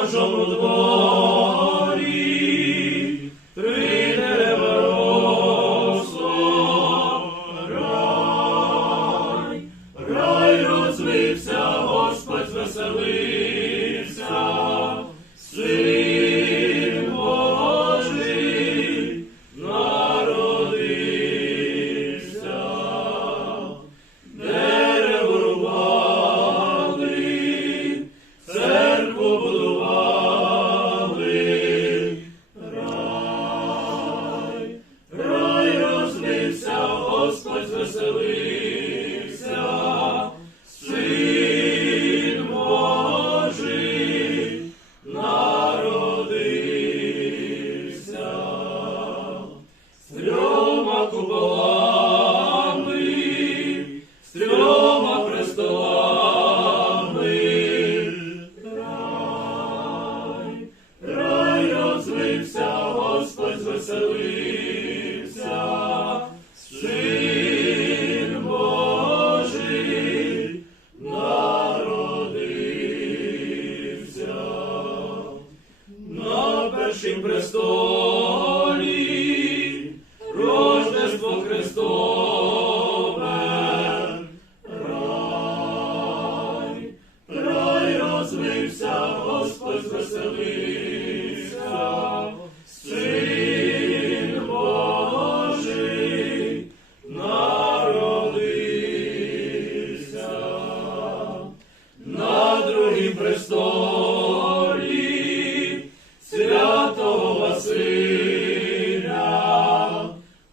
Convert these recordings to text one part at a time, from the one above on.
Божому дворі, три дерева рай, розвився, Господь звеселився, куполами, з трьома престолами, рай, рай розвився, Господь звеселився, Син Божий народився. На першім престолі престолі святого Василя,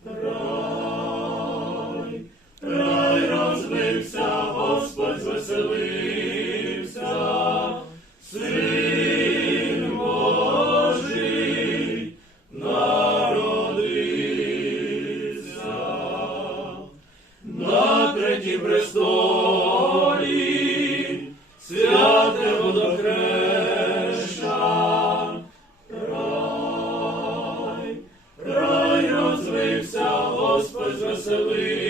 рай, рай Господь звеселився, престолі, святе водохреща, рай, рай розвився, Господь звеселив.